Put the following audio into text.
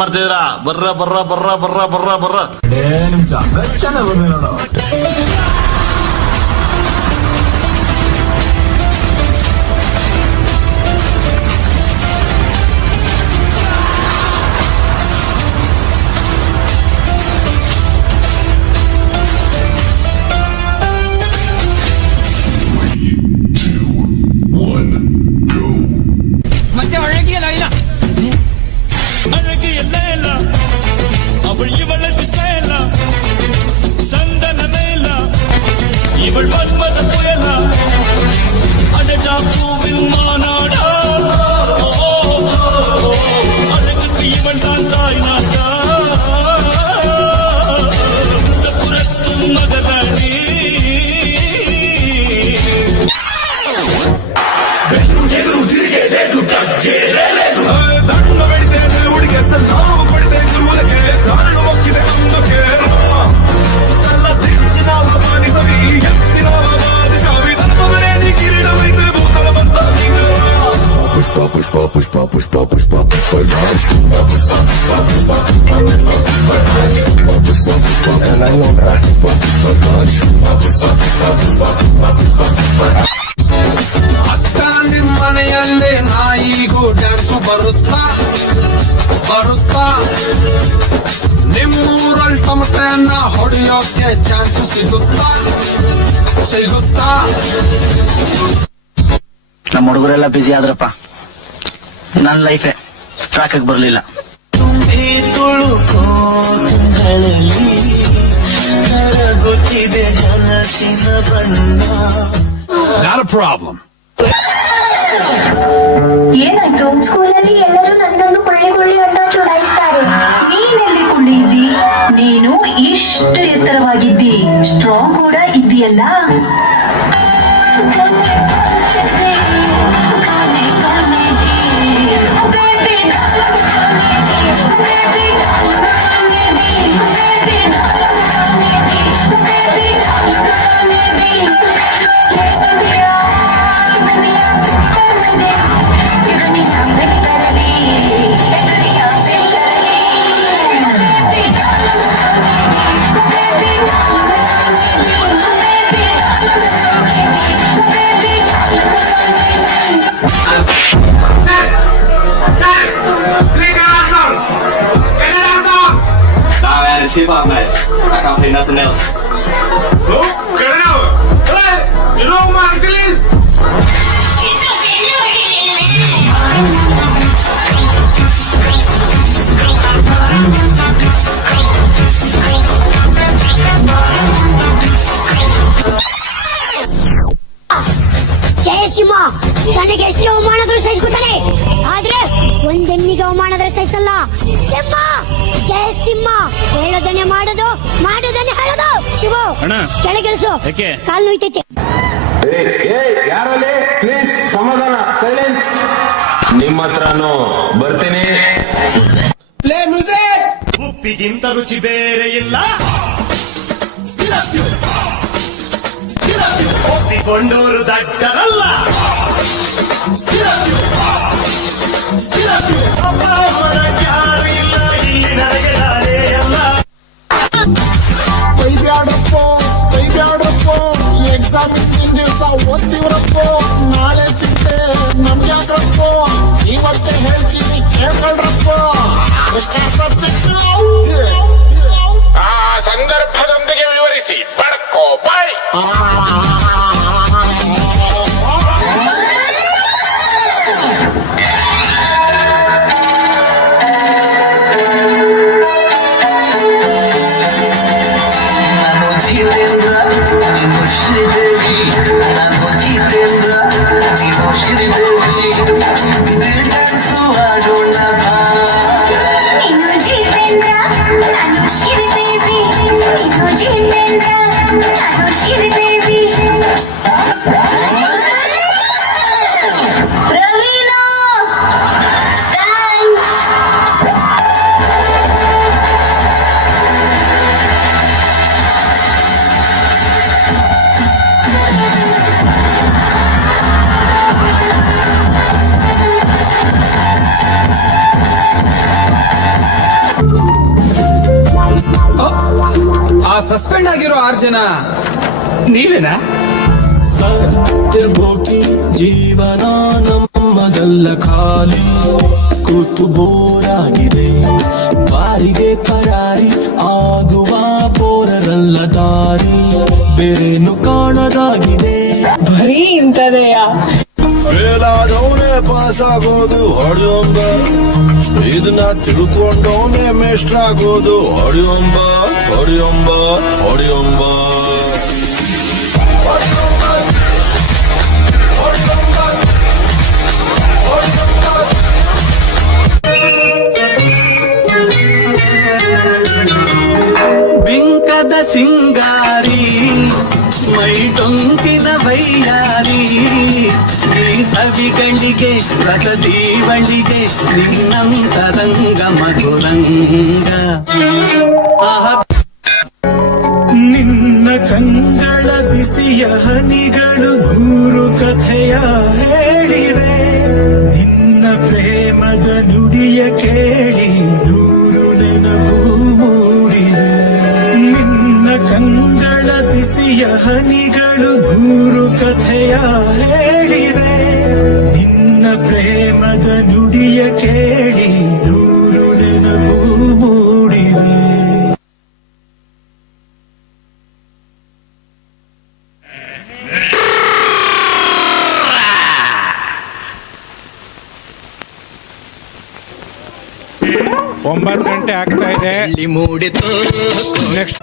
ಮಾಡ್ತಿದ್ದೀರಾ? ಬರ್ರ ಬರ್ರ ಬರ್ರ ಬರ್ರ ಬರ್ರ ಬರ್ರ. ಮತ್ತೆ ಅழಗಿಯಲ್ಲ ಇಲ್ಲ ಅழಗಿಯಲ್ಲ ಇಲ್ಲ ಅವಳು ಇವಳದ್ದು ಸ್ಟೈಲ ಸಂದನವೇ ಇಲ್ಲ ಇವಳು ಮನ್ಮದ ಪುಯಲ ಅಡಟ பூவின் மாநாட அழகுக்கு இவள் தான் தாய் நாட்டா புறத்தும் மகராணி ಎದುರು ತಿರುಗೆ ಲೇಟು ತಗ್ಗೆ ದಂಡ ಬೆಳಿತೇನೆ ಹುಡುಗೆ ನಾವು ಪಡಿತೇನೆ ಮೂಲಕ್ಕೆ ಕಾರಣ ಹೋಗಿದೆ ಮುಂದಕ್ಕೆ ಎಲ್ಲ ತಿರುಚಿ ನಾವು ಮಾನಿಸವಿ ಎತ್ತಿನ ಮಾನಿಸವಿ ಧರ್ಮವೇ ಕಿರೀಟ ಹೊಯ್ತು ಭೂತಲ ಬಂತ ಪುಷ್ಪ ಪುಷ್ಪ ಪುಷ್ಪ ಪುಷ್ಪ ಪುಷ್ಪ ಪುಷ್ಪ ರಾಜ್ ಅಕ್ಕ ನಿಮ್ಮನೆಯಲ್ಲೇ ನಾಯಿಗೂ ಡ್ಯಾನ್ಸು ಬರುತ್ತಾ ಬರುತ್ತಾ ನಿಮ್ಮೂರಲ್ಲಿ ತಮಟೆಯನ್ನ ಹೊಡೆಯೋಕೆ ಚಾನ್ಸು ಸಿಗುತ್ತಾ ಸಿಗುತ್ತಾ ನಮ್ಮ ಹುಡುಗರೆಲ್ಲ ಬಿಸಿ ಆದ್ರಪ್ಪ, ನನ್ನ ಲೈಫೇ ಟ್ರ್ಯಾಕ್ ಬರ್ಲಿಲ್ಲ. Not a problem. ಏನಾಯ್ತು? ಸ್ಕೂಲಲ್ಲಿ ಎಲ್ಲರೂ ನನ್ನನ್ನು ಕೊಳ್ಳಿ ಅಂತ ಚುಡಾಯಿಸ್ತಾರೆ. ನೀನೆಲ್ಲಿ ಕುಳ್ಳಿದ್ದಿ? ನೀನು ಇಷ್ಟು ಎತ್ತರವಾಗಿದ್ದಿ, ಸ್ಟ್ರಾಂಗ್ ಕೂಡ ಇದ್ದೀಯಲ್ಲ. Hip hop, mate. I can't play nothing else. Oh, get it out. Hey, you know my Achilles? Jayasimha ತನಗೆ ಎಷ್ಟು ಅವಮಾನದ್ರು ಸಹಿಸ್ಕೊತಾನೆ, ಆದ್ರೆ ಒಂದೆನ್ನಿಗೆ ಅವಮಾನದ್ರೆ ಸಹಿಸಲ್ಲ. ಸಿಂಹ ಜಯಸಿಂಹ ಹೇಳೋದನ್ನೇ ಮಾಡೋದು, ಮಾಡೋದನ್ನೇ ಹೇಳೋದು. ಶಿವು ಕೆಳಗಿಳಿಸು, ಕಾಲು ನೋಯ್ತೈತೆ. ಯಾರಲ್ಲಿ ಪ್ಲೀಸ್ ಸಮಾಧಾನ, ಸೈಲೆನ್ಸ್. ನಿಮ್ಮ ಹತ್ರನು ಬರ್ತೀನಿ. Play music. ಉಪ್ಪಿಗಿಂತ ರುಚಿ ಬೇರೆ ಇಲ್ಲ, ಒಪ್ಪಿಕೊಂಡೋರು ದಡ್ಡರಲ್ಲ. ಯಾರಿಲ್ಲ ಇಲ್ಲಿ ನನಗೆ ನಾನೇ ಅಲ್ಲ. ಬೈಬ್ಯಾಡ್ರಪ್ಪ ಎಕ್ಸಾಮ್ ಇತ್ತಿನ ದಿವಸ ಓದ್ತಿವ್ರಪ್ಪ, ನಾಳೆ ಚಿಂತೆ ನಮ್ಗ್ಯಾಕ್ರಪ್ಪ, ಇವತ್ತೇ ಹೇಳ್ತೀನಿ ಕೇಳ್ಕೊಳ್ರಪ್ಪ. ಆ ಸಂದರ್ಭದೊಂದಿಗೆ ವಿವರಿಸಿ ಬಡ್ಕೋ ಬಾಯ್. ಇನ್ನು ಸಸ್ಪೆಂಡ್ ಆಗಿರೋ 6 ಜನ ನೀವೇನಾ? ಸತ್ಯ ಭೋಗಿ ಜೀವನ ನಮ್ಮದಲ್ಲ, ಖಾಲಿ ಕೂತು ಬೋರಾಗಿದೆ. ಬಾರಿಗೆ ಪರಾರಿ ಆಗುವ ಬೋರರಲ್ಲ, ದಾರಿ ಬೇರೇನು ಕಾಣದಾಗಿದೆ. ಬರೀ ಇಂಥದೆಯಾ? ಫೇಲ್ ಆದವನೇ ಪಾಸ್ ಆಗೋದು ಹೊಡೆಯೊಂಬ, ಇದನ್ನ ತಿಳ್ಕೊಂಡವನೇ ಮೇಷ್ಟ್ರಾಗೋದು ಹೊಡೆಯೊಂಬ ಹೊಡೆಯೊಂಬ ಹೊಡೆಯೊಂಬ. ಬಿಂಕದ ಸಿಂಗಾರಿ ಮೈ ಟೊಂಕಿದ ಬೈಯಾರಿ, ಈ ಸವಿಗಳಿಗೆ ರಸದೀವಳಿಗೆ ನಿನ್ನಂತರಂಗ ಮಧುರಂಗ. ನಿನ್ನ ಕಂಗಳ ಬಿಸಿಯ ಹನಿಗಳು 3 ಕಥೆಯ ಹೇಳಿವೆ. ನಿನ್ನ ಪ್ರೇಮದ ನುಡಿಯ ಕೇಳಿ 100 ನೆನಪು ಮೂಡಿವೆ. ನಿನ್ನ ಕಂಗಳ ಬಿಸಿಯ ಹನಿಗಳು 3 ಕಥೆಯ ಹೇಳಿವೆ. ನಿನ್ನ ಪ್ರೇಮದ ನುಡಿಯ ಕೇಳಿ 100 ನೆನಪು ಮೂಡಿವೆ. ಒಂಬತ್ತು ಗಂಟೆ ಆಗ್ತಾ ಇದೆ. ಮೂಡಿತು ನೆಕ್ಸ್ಟ್